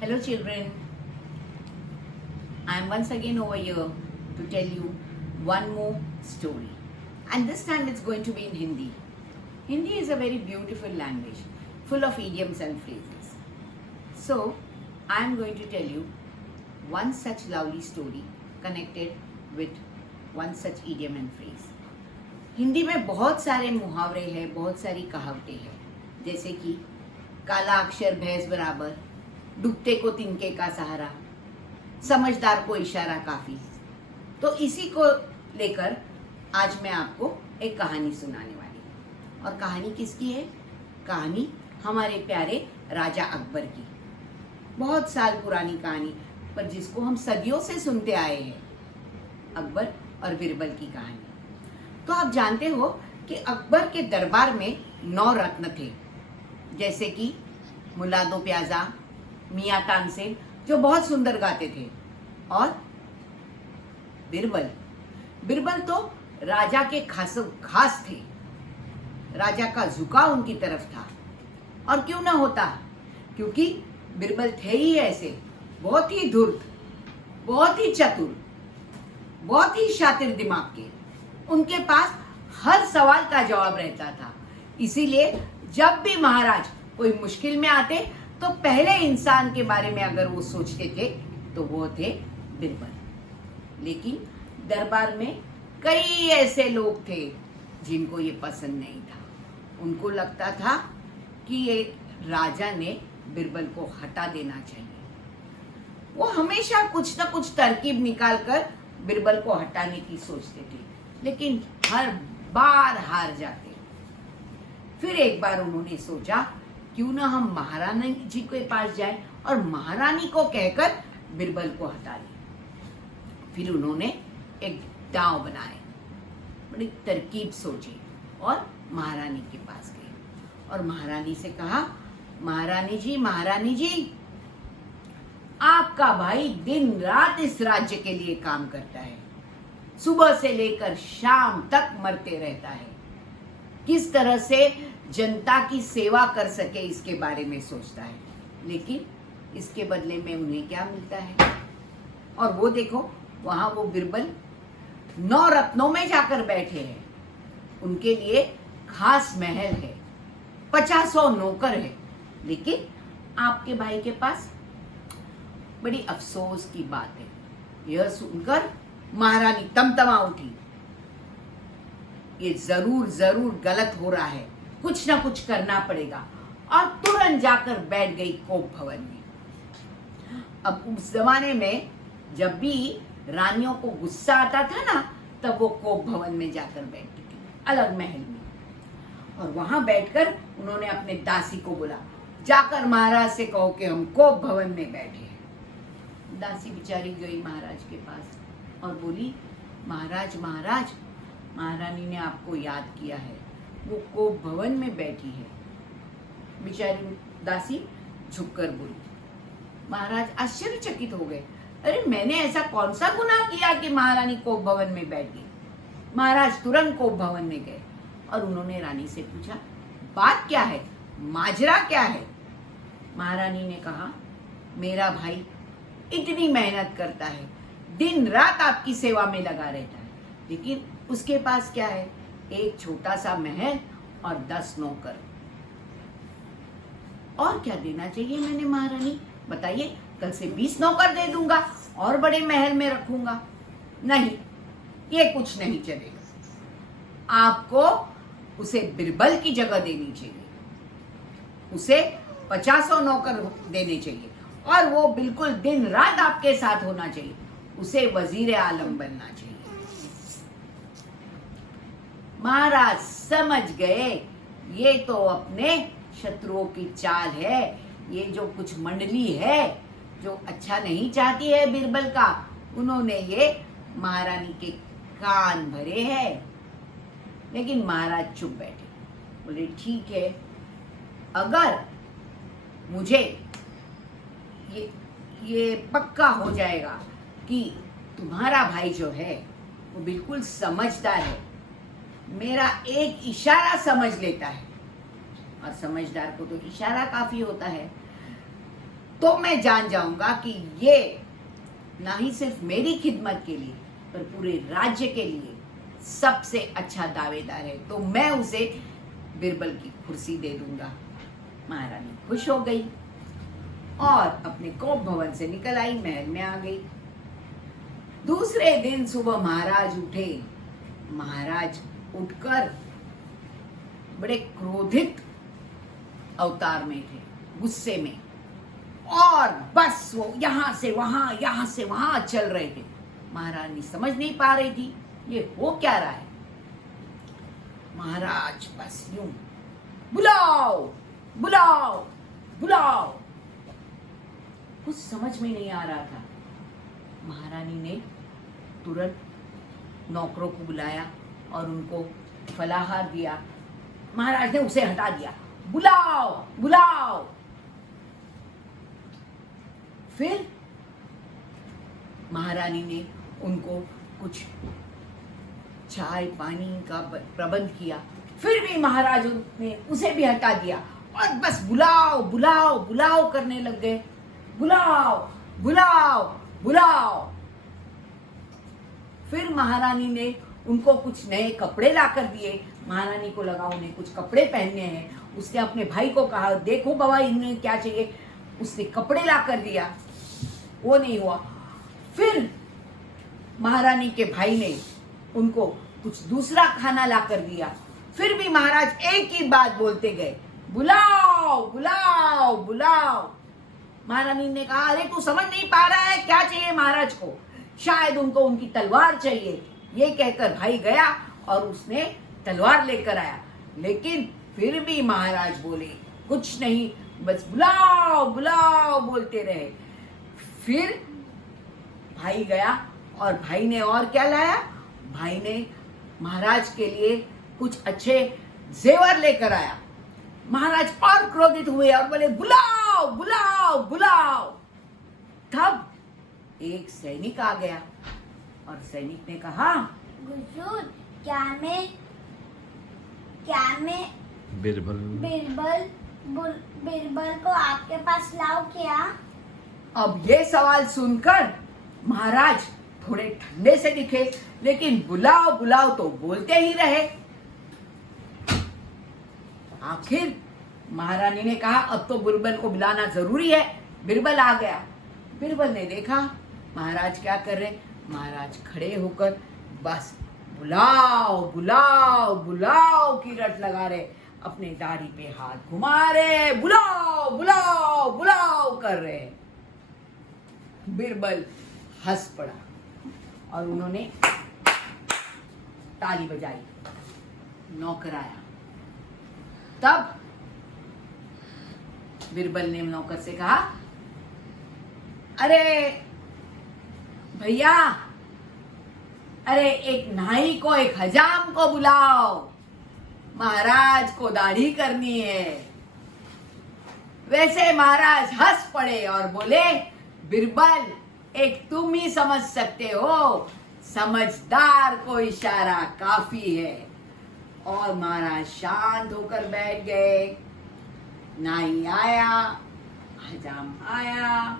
Hello children, I am once again over here to tell you one more story, and this time it's going to be in Hindi. Hindi is a very beautiful language full of idioms and phrases. So I am going to tell you one such lovely story connected with one such idiom and phrase. Hindi में बहुत सारे मुहावरे हैं, बहुत सारी कहावतें हैं, जैसे कि काला अक्षर भैंस बराबर, डूबते को तिनके का सहारा, समझदार को इशारा काफी। तो इसी को लेकर आज मैं आपको एक कहानी सुनाने वाली हूँ। और कहानी किसकी है? कहानी हमारे प्यारे राजा अकबर की। बहुत साल पुरानी कहानी, पर जिसको हम सदियों से सुनते आए हैं, अकबर और बिरबल की कहानी। तो आप जानते हो कि अकबर के दरबार में 9 रत्न थे, जैसे कि मुल्ला दो प्याजा, मियाँ तानसेन जो बहुत सुंदर गाते थे, और बिरबल तो राजा के खास थे। राजा का झुकाव उनकी तरफ था, और क्यों ना होता, क्योंकि बिरबल थे ही ऐसे, बहुत ही धूर्त, बहुत ही चतुर, बहुत ही शातिर दिमाग के। उनके पास हर सवाल का जवाब रहता था। इसीलिए जब भी महाराज कोई मुश्किल में आते तो पहले इंसान के बारे में अगर वो सोचते थे तो वो थे बिरबल। लेकिन दरबार में कई ऐसे लोग थे जिनको ये पसंद नहीं था। उनको लगता था कि ये राजा ने बिरबल को हटा देना चाहिए। वो हमेशा कुछ ना कुछ तरकीब निकालकर बिरबल को हटाने की सोचते थे, लेकिन हर बार हार जाते। फिर एक बार उन्होंने सोचा, क्यों ना हम महारानी जी के पास जाएं और महारानी को कहकर बिरबल को हटा लें। फिर उन्होंने एक दांव बनाए, बड़ी तरकीब सोची और महारानी के पास गए और महारानी से कहा, महारानी जी, आपका भाई दिन रात इस राज्य के लिए काम करता है, सुबह से लेकर शाम तक मरते रहता है, किस तरह से जनता की सेवा कर सके इसके बारे में सोचता है, लेकिन इसके बदले में उन्हें क्या मिलता है? और वो देखो, वहां वो बिरबल 9 रत्नों में जाकर बैठे हैं। उनके लिए खास महल है, 50 नौकर है, लेकिन आपके भाई के पास। बड़ी अफसोस की बात है। यह सुनकर महारानी तमतमा उठी। ये जरूर गलत हो रहा है, कुछ ना कुछ करना पड़ेगा, और तुरंत जाकर बैठ गई कोप भवन में। अब उस जमाने में जब भी रानियों को गुस्सा आता था ना, तब वो कोप भवन में जाकर बैठती थी, अलग महल में। और वहां बैठकर उन्होंने अपने दासी को बोला, जाकर महाराज से कहो कि हम कोप भवन में बैठे हैं। दासी बेचारी गई महाराज के पास और बोली, महाराज, महारानी ने आपको याद किया है, वो कोप भवन में बैठी है। बेचारी दासी झुककर बोली। महाराज आश्चर्यचकित हो गए, अरे मैंने ऐसा कौन सा गुनाह किया कि महारानी कोप भवन में बैठ गई? महाराज तुरंत कोप भवन में गए और उन्होंने रानी से पूछा, बात क्या है, माजरा क्या है? महारानी ने कहा, मेरा भाई इतनी मेहनत करता है, दिन रात आपकी सेवा में लगा रहता है, लेकिन उसके पास क्या है? एक छोटा सा महल और 10 नौकर। और क्या देना चाहिए मैंने महारानी? बताइए, कल से 20 नौकर दे दूंगा और बड़े महल में रखूंगा। नहीं, ये कुछ नहीं चलेगा। आपको उसे बिरबल की जगह देनी चाहिए, उसे 50 नौकर देने चाहिए, और वो बिल्कुल दिन रात आपके साथ होना चाहिए। उसे वजीर आलम बनना चाहिए। महाराज समझ गए, ये तो अपने शत्रुओं की चाल है। ये जो कुछ मंडली है जो अच्छा नहीं चाहती है बिरबल का, उन्होंने ये महारानी के कान भरे हैं। लेकिन महाराज चुप बैठे, बोले, ठीक है, अगर मुझे ये पक्का हो जाएगा कि तुम्हारा भाई जो है वो बिल्कुल समझदार है, मेरा एक इशारा समझ लेता है, और समझदार को तो इशारा काफी होता है, तो मैं जान जाऊंगा कि ये ना ही सिर्फ मेरी खिदमत के लिए पर पूरे राज्य के लिए सबसे अच्छा दावेदार है, तो मैं उसे बिरबल की कुर्सी दे दूंगा। महारानी खुश हो गई और अपने कोप भवन से निकल आई, महल में आ गई। दूसरे दिन सुबह महाराज उठे। महाराज उठकर बड़े क्रोधित अवतार में थे, गुस्से में, और बस वो यहां से वहां चल रहे थे। महारानी समझ नहीं पा रही थी ये हो क्या रहा है। महाराज बस यूं बुलाओ बुलाओ बुलाओ, कुछ समझ में नहीं आ रहा था। महारानी ने तुरंत नौकरों को बुलाया और उनको फलाहार दिया। महाराज ने उसे हटा दिया, बुलाओ बुलाओ। फिर महारानी ने उनको कुछ चाय पानी का प्रबंध किया। फिर भी महाराज ने उसे भी हटा दिया और बस बुलाओ बुलाओ बुलाओ करने लग गए। बुलाओ बुलाओ बुलाओ। फिर महारानी ने उनको कुछ नए कपड़े लाकर दिए। महारानी को लगा उन्हें कुछ कपड़े पहनने हैं। उसने अपने भाई को कहा, देखो बाबा इन्हें क्या चाहिए। उसने कपड़े लाकर दिया, वो नहीं हुआ। फिर महारानी के भाई ने उनको कुछ दूसरा खाना लाकर दिया। फिर भी महाराज एक ही बात बोलते गए, बुलाओ बुलाओ बुलाओ। महारानी ने कहा, अरे तू समझ नहीं पा रहा है क्या चाहिए महाराज को, शायद उनको उनकी तलवार चाहिए। ये कहकर भाई गया और उसने तलवार लेकर आया। लेकिन फिर भी महाराज बोले कुछ नहीं, बस बुलाओ बुलाओ बोलते रहे। फिर भाई गया और भाई ने और क्या लाया। भाई ने महाराज के लिए कुछ अच्छे जेवर लेकर आया। महाराज और क्रोधित हुए और बोले बुलाओ बुलाओ बुलाओ। तब एक सैनिक आ गया और सैनिक ने कहा, हुजूर, क्या मैं बिरबल को आपके पास लाऊं क्या? अब ये सवाल सुनकर महाराज थोड़े ठंडे से दिखे, लेकिन बुलाओ बुलाओ तो बोलते ही रहे। आखिर महारानी ने कहा, अब तो बिरबल को बुलाना जरूरी है। बिरबल आ गया। बिरबल ने देखा महाराज क्या कर रहे। महाराज खड़े होकर बस बुलाओ बुलाओ बुलाओ की रट लगा रहे, अपने दाढ़ी पे हाथ घुमा रहे, बुलाओ बुलाओ बुलाओ कर रहे। बिरबल हंस पड़ा और उन्होंने ताली बजाई। नौकर आया। तब बिरबल ने नौकर से कहा, अरे भैया, अरे एक नाई को, एक हजाम को बुलाओ, महाराज को दाढ़ी करनी है। वैसे महाराज हंस पड़े और बोले, बिरबल, एक तुम ही समझ सकते हो, समझदार को इशारा काफी है। और महाराज शांत होकर बैठ गए। नाई आया, हजाम आया,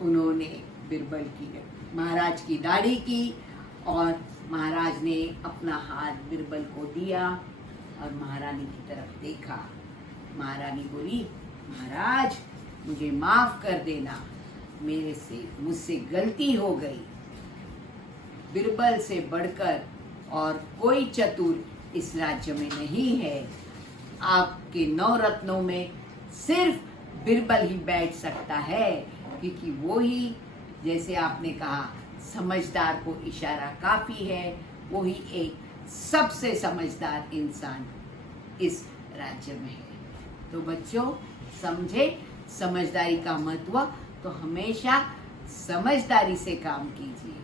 उन्होंने बिरबल की, महाराज की दाढ़ी की और महाराज ने अपना हाथ बिरबल को दिया और महारानी की तरफ देखा। महारानी बोली, महाराज मुझे माफ कर देना, मुझसे गलती हो गई। बिरबल से बढ़कर और कोई चतुर इस राज्य में नहीं है। आपके 9 रत्नों में सिर्फ बिरबल ही बैठ सकता है, क्योंकि वो ही, जैसे आपने कहा, समझदार को इशारा काफी है। वो ही एक सबसे समझदार इंसान इस राज्य में है। तो बच्चों, समझे समझदारी का महत्व, तो हमेशा समझदारी से काम कीजिए।